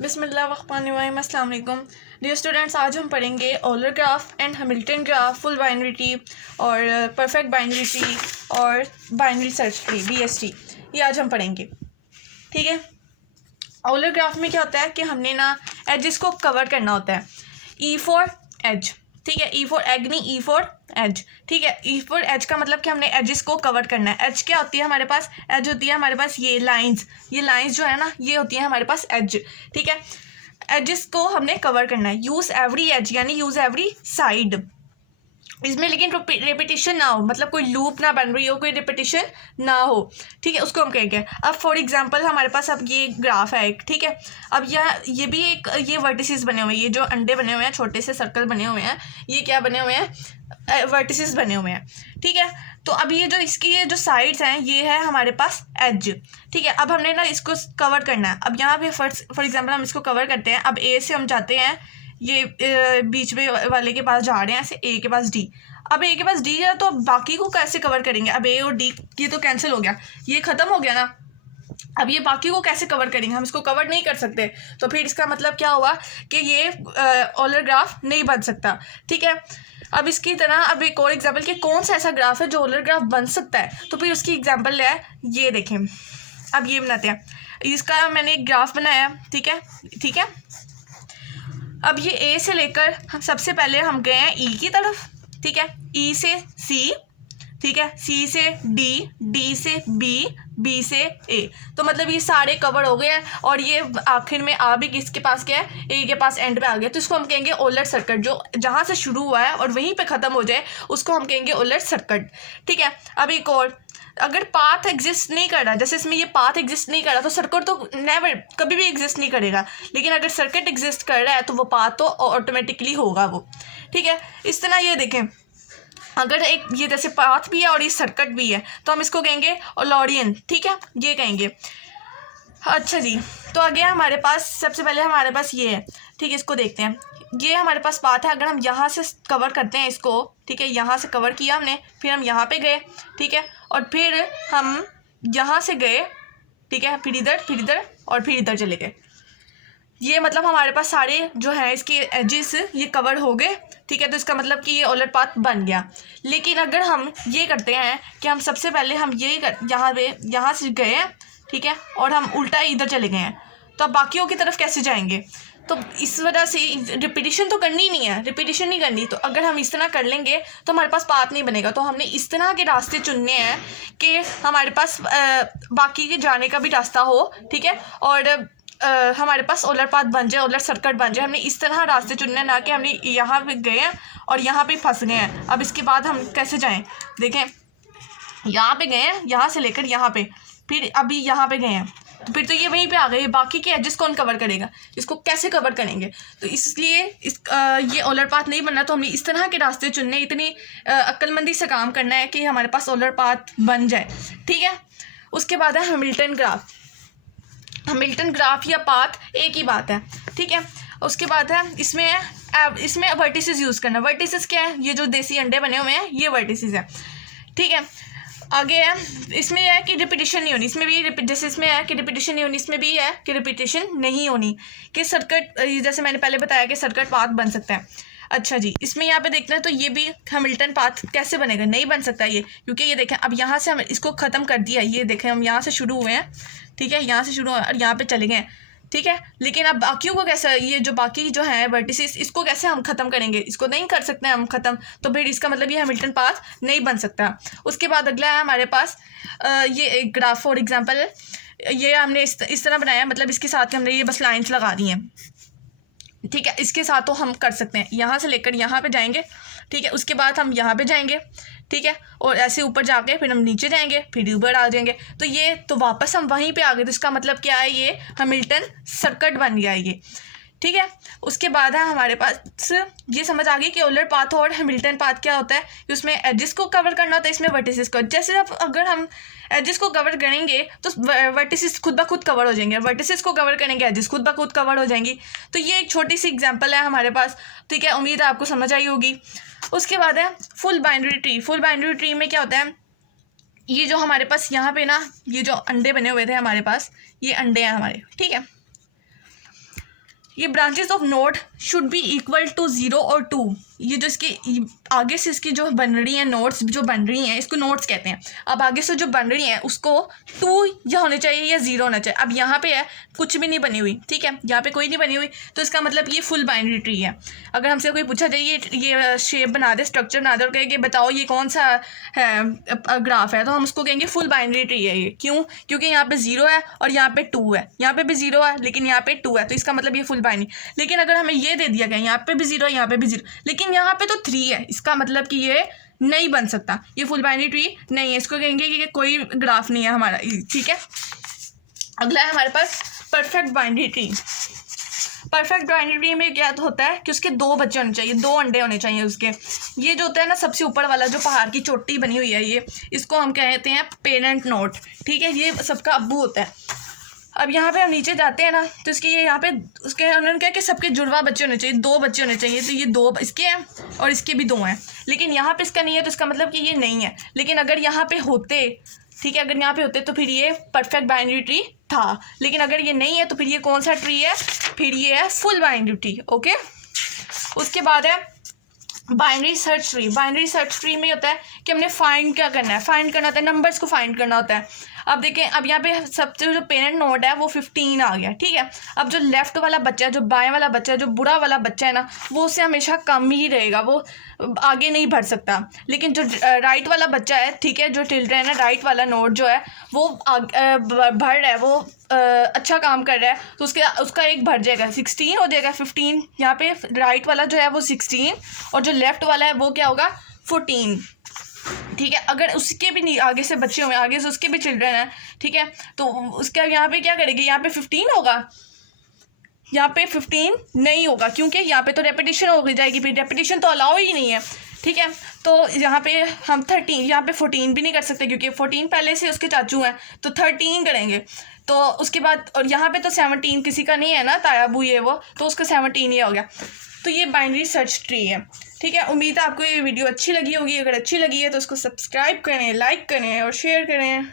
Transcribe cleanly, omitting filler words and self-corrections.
बिस्मिल्लाहिर्रहमानिर्रहीम। अस्सलाम वालेकुम डियर स्टूडेंट्स, आज हम पढ़ेंगे Euler graph and Hamilton graph, full binary tree और परफेक्ट बाइनरी ट्री और बाइनरी सर्च ट्री BST। ये आज हम पढ़ेंगे, ठीक है। ऑलर ग्राफ में क्या होता है कि हमने ना एजेस को कवर करना होता है। E फॉर एज, ठीक है। E फॉर एग नहीं, E फॉर एज, ठीक है। E फॉर एज का मतलब कि हमने एजेस को कवर करना है। एज क्या होती है हमारे पास? एज होती है हमारे पास ये लाइंस जो है ना, ये होती है हमारे पास एज, ठीक है। एजेस को हमने कवर करना है। यूज़ एवरी एज यानी यूज़ एवरी साइड। इसमें लेकिन रिपीटिशन ना हो, मतलब कोई लूप ना बन रही हो, कोई रिपीटिशन ना हो, ठीक है, उसको हम कहेंगे। अब फॉर एग्जांपल हमारे पास अब ये ग्राफ है एक, ठीक है। अब ये भी एक ये वर्टिसेस बने हुए हैं, ये जो अंडे बने हुए हैं, छोटे से सर्कल बने हुए हैं, ये क्या बने हुए हैं? वर्टिसेस बने हुए हैं, ठीक है। तो अब ये जो इसकी ये जो साइड्स हैं, ये है हमारे पास एज, ठीक है। अब हमने ना इसको कवर करना है। अब यहाँ पे फॉर एग्जाम्पल हम इसको कवर करते हैं। अब ए से हम जाते हैं, ये बीच में वाले के पास जा रहे हैं, ऐसे ए के पास डी। अब ए के पास डी है, तो बाकी को कैसे कवर करेंगे? अब ए और डी ये तो कैंसिल हो गया, ये ख़त्म हो गया ना। अब ये बाकी को कैसे कवर करेंगे? हम इसको कवर नहीं कर सकते, तो फिर इसका मतलब क्या हुआ कि ये ऑलर ग्राफ नहीं बन सकता, ठीक है। अब इसकी तरह अब एक और एग्जाम्पल कि कौन सा ऐसा ग्राफ है जो ऑलर ग्राफ बन सकता है, तो फिर उसकी एग्जाम्पल है, ये देखें। अब ये बनाते हैं, इसका मैंने एक ग्राफ बनाया, ठीक है, ठीक है। अब ये ए से लेकर हम सबसे पहले हम गए हैं ई की तरफ, ठीक है। ई से सी, ठीक है, सी से डी, डी से बी, बी से ए। तो मतलब ये सारे कवर हो गए हैं और ये आखिर में आ भी किसके पास गया है? ए के पास एंड पे आ गया। तो इसको हम कहेंगे ओलर सर्किट। जो जहाँ से शुरू हुआ है और वहीं पे ख़त्म हो जाए, उसको हम कहेंगे ओलर सर्किट, ठीक है। अब एक और, अगर पाथ एग्जिस्ट नहीं कर रहा, जैसे इसमें ये पाथ एग्जिस्ट नहीं कर रहा, तो सर्किट तो नेवर कभी भी एग्जिस्ट नहीं करेगा। लेकिन अगर सर्किट एग्जिस्ट कर रहा है तो वो पाथ तो ऑटोमेटिकली होगा वो, ठीक है। इस तरह ये देखें, अगर एक ये जैसे पाथ भी है और ये सर्किट भी है, तो हम इसको कहेंगे लॉरियन, ठीक है, ये कहेंगे। अच्छा जी, तो आगे हमारे पास सबसे पहले हमारे पास ये है, ठीक है, इसको देखते हैं। ये हमारे पास बात है, अगर हम यहाँ से कवर करते हैं इसको, ठीक है, यहाँ से कवर किया हमने, फिर हम यहाँ पे गए, ठीक है, और फिर हम यहाँ से गए, ठीक है, फिर इधर और फिर इधर चले गए। ये मतलब हमारे पास सारे जो है इसके एजेस ये कवर हो गए, ठीक है। तो इसका मतलब कि ये ऑलर पाथ बन गया। लेकिन अगर हम ये करते हैं कि हम सबसे पहले हम यहाँ से गए हैं, ठीक है, और हम उल्टा इधर चले गए हैं, तो अब बाकियों की तरफ कैसे जाएंगे? तो इस वजह से रिपीटिशन तो करनी नहीं है, रिपीटिशन नहीं करनी। तो अगर हम इस तरह कर लेंगे तो हमारे पास पाथ नहीं बनेगा। तो हमने इस तरह के रास्ते चुनने हैं कि हमारे पास बाकी के जाने का भी रास्ता हो, ठीक है, और हमारे पास ओलर पाथ बन जाए, ओलर सर्किट बन जाए। हमने इस तरह रास्ते चुनने, ना कि हमने यहाँ पे गए हैं और यहाँ पे फंस गए हैं। अब इसके बाद हम कैसे जाएं? देखें, यहाँ पे गए हैं, यहाँ से लेकर यहाँ पे, फिर अभी यहाँ पे गए हैं, तो फिर तो ये वहीं पे आ गए। बाकी के एजेस कौन कवर करेगा? इसको कैसे कवर करेंगे? तो इसलिए ये ओलर पाथ नहीं बनना। तो हमने इस तरह के रास्ते चुनने, इतनी अक्लमंदी से काम करना है कि हमारे पास ओलर पाथ बन जाए, ठीक है। उसके बाद है हैमिल्टन ग्राफ। हैमिल्टन ग्राफ या पाथ एक ही बात है, ठीक है। उसके बाद है इसमें वर्टिसेस यूज़ करना। वर्टिसेस क्या है? ये जो देसी अंडे बने हुए हैं, ये वर्टिसेस है, ठीक है। आगे है, इसमें है कि रिपीटिशन नहीं होनी, इसमें भी जैसे इसमें है कि रिपीटिशन नहीं होनी, इसमें भी है कि रिपीटिशन नहीं होनी, कि सर्किट, जैसे मैंने पहले बताया कि सर्किट पाथ बन सकता है। अच्छा जी, इसमें यहाँ पे देखना है, तो ये भी हैमिल्टन पाथ कैसे बनेगा? नहीं बन सकता ये, क्योंकि ये देखें, अब यहाँ से हम इसको ख़त्म कर दिया। ये देखें, हम यहाँ से शुरू हुए हैं, ठीक है, यहाँ से शुरू हुए और यहाँ पे चले गए, ठीक है। लेकिन अब बाकियों को कैसे, ये जो बाकी जो है वर्टिसेस, इसको कैसे हम ख़त्म करेंगे? इसको नहीं कर सकते हम ख़त्म, तो फिर इसका मतलब ये हैमिल्टन पाथ नहीं बन सकता। उसके बाद अगला है हमारे पास ये एक ग्राफ फॉर एग्जांपल, ये हमने इस तरह बनाया, मतलब इसके साथ हमने ये बस लाइन्स लगा दी हैं, ठीक है। इसके साथ तो हम कर सकते हैं, यहाँ से लेकर यहाँ पे जाएंगे, ठीक है। उसके बाद हम यहाँ पे जाएंगे, ठीक है, और ऐसे ऊपर जाके फिर हम नीचे जाएंगे, फिर ऊपर आ जाएंगे, तो ये तो वापस हम वहीं पे आ गए। तो इसका मतलब क्या है? ये हैमिल्टन सर्किट बन गया ये, ठीक है। उसके बाद है हमारे पास, ये समझ आ गई कि ओलर पाथ और हैमिल्टन पाथ क्या होता है, कि उसमें एजेस को कवर करना होता है, इसमें वर्टिसेस को। जैसे अब अगर हम एजेस को कवर करेंगे तो वर्टिसेस खुद ब खुद कवर हो जाएंगे, वर्टिसेस को कवर करेंगे, एजेस खुद ब खुद कवर हो जाएंगी। तो ये एक छोटी सी एग्जांपल है हमारे पास, ठीक है। उम्मीद है आपको समझ आई होगी। उसके बाद है full binary tree. Full binary tree में क्या होता है? ये जो हमारे पास यहाँ पे ना, ये जो अंडे बने हुए थे हमारे पास, ये अंडे हैं हमारे, ठीक है। ये branches of node should be equal to 0 और 2। ये जो इसके आगे से इसकी जो बन रही हैं नोड्स जो बन रही हैं इसको नोड्स कहते हैं। अब आगे से जो बन रही हैं उसको 2 या होने चाहिए या 0 होना चाहिए। अब यहाँ पे है कुछ भी नहीं बनी हुई, ठीक है, यहाँ पे कोई नहीं बनी हुई, तो इसका मतलब ये फुल बाइनरी ट्री है। अगर हमसे कोई पूछा जाए ये शेप बना दे, स्ट्रक्चर बना दे और कहे कि बताओ ये कौन सा है ग्राफ है, तो हम उसको कहेंगे फुल बाइनरी ट्री है ये। क्यों? क्योंकि यहाँ पे 0 है और यहाँ पे 2 है, यहाँ पे भी 0 है लेकिन यहाँ पे 2 है, तो इसका मतलब ये फुल बाइनरी। लेकिन अगर हमें ये दे दिया गया यहाँ पे भी 0 है, यहाँ पे भी 0, लेकिन यहाँ पे तो 3 है, इसका मतलब कि ये नहीं बन सकता, ये फुल बाइनरी ट्री नहीं है। इसको कहेंगे कि कोई ग्राफ नहीं है हमारा, ठीक है। अगला है हमारे पास perfect binary tree. Perfect binary tree में क्या होता है कि उसके 2 बच्चे होने चाहिए, 2 अंडे होने चाहिए उसके। ये जो होता है ना सबसे ऊपर वाला जो पहाड़ की चोटी बनी हुई है ये, इसको हम कहते हैं पेरेंट नोड, ठीक है, ये सबका अब्बू होता है। अब यहाँ पे हम नीचे जाते हैं ना तो इसके ये यहाँ पे उसके उन्होंने कहा कि सबके जुड़वा बच्चे होने चाहिए, 2 बच्चे होने चाहिए, तो ये 2 इसके हैं और इसके भी 2 हैं, लेकिन यहाँ पे इसका नहीं है, तो इसका मतलब कि ये नहीं है। लेकिन अगर यहाँ पे होते, ठीक है, अगर यहाँ पे होते तो फिर ये परफेक्ट बाइनरी ट्री था, लेकिन अगर ये नहीं है तो फिर ये कौन सा ट्री है, फिर ये है फुल बाइनरी ट्री। ओके, उसके बाद है binary search tree. Binary search tree में होता है कि हमने फाइंड क्या करना है, फाइंड करना होता है, नंबर्स को फाइंड करना होता है। अब देखें, अब यहाँ पे सबसे जो पेरेंट नोड है वो 15 आ गया, ठीक है। अब जो लेफ्ट वाला बच्चा है, जो बाएं वाला बच्चा है, जो बुरा वाला बच्चा है ना, वो उससे हमेशा कम ही रहेगा, वो आगे नहीं बढ़ सकता। लेकिन जो राइट वाला बच्चा है, ठीक है, जो चिल्ड्रन है, राइट वाला नोड जो है वो बढ़ रहा है, वो अच्छा काम कर रहा है, तो उसका एक बढ़ जाएगा, 16 हो जाएगा। 15 यहाँ पे राइट वाला जो है वो 16 और जो लेफ्ट वाला है वो क्या होगा, 14, ठीक है। अगर उसके भी नहीं आगे से बच्चे हुए, आगे से उसके भी चिल्ड्रन हैं, ठीक है, तो उसका यहाँ पे क्या करेगी, यहाँ पे 15 होगा, यहाँ पे 15 नहीं होगा, क्योंकि यहाँ पे तो रेपिटेशन हो जाएगी, फिर रेपिटेशन तो अलाउ ही नहीं है, ठीक है। तो यहाँ पे हम 13, यहाँ पे 14 भी नहीं कर सकते क्योंकि 14 पहले से उसके चाचू हैं, तो 13 करेंगे। तो उसके बाद और यहाँ पे तो 17 किसी का नहीं है ना, तायाबू ये वो, तो उसका 17 ही हो गया। तो ये बाइनरी सर्च ट्री है, ठीक है। उम्मीद है आपको ये वीडियो अच्छी लगी होगी। अगर अच्छी लगी है तो उसको सब्सक्राइब करें, लाइक करें और शेयर करें।